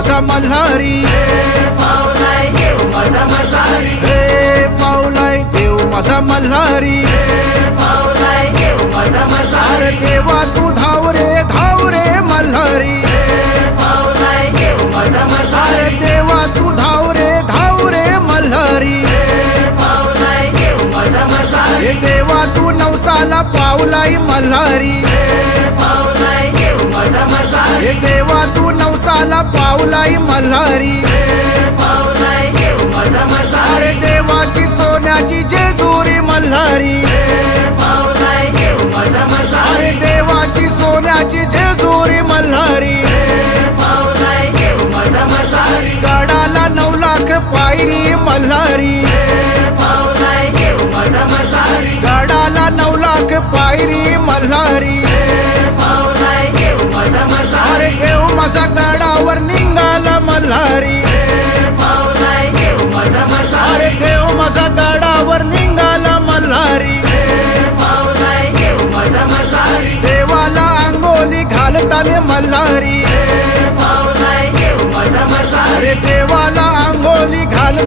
माझा मल्हारी, पावलाय देव माझा मल्हारी, हे पावलाय देव माझा मल्हारी, पावलाय देव माझा मल्हारी, अरे देवा तू धाव रे मल्हारी, पावलाय देव माझा अरे मल्हारी, देवा तू धाव रे मल्हारी, पावलाय देव माझा मल्हारी, हे देवा तू नवसाला पावलाय मल्हारी, पावलाय देव माझा मल्हारी, हे देवा तू नवसाला पावलाय मल्हारी, पावलाय देव माझा मल्हारी, अरे देवाची सोन्याची जेजुरी मल्हारी, पावलाय देव माझा मल्हारी, अरे देवाची सोन्याची जेजुरी मल्हारी, पावलाय देव माझा मल्हारी, गडाला 9 लाख पायरी मल्हारी, पावलाय देव माझा मल्हारी, गडाला 9 लाख पायरी मल्हारी, पावलाय देव माझा मल्हारी, अरे देव माझा गडावर निघाला मल्हारी, पावलाय देव माझा मल्हारी, अरे देव माझा गडावर निघाला मल्हारी, पावलाय देव माझा मल्हारी, देवाला अंगोली घालताने मल्हारी,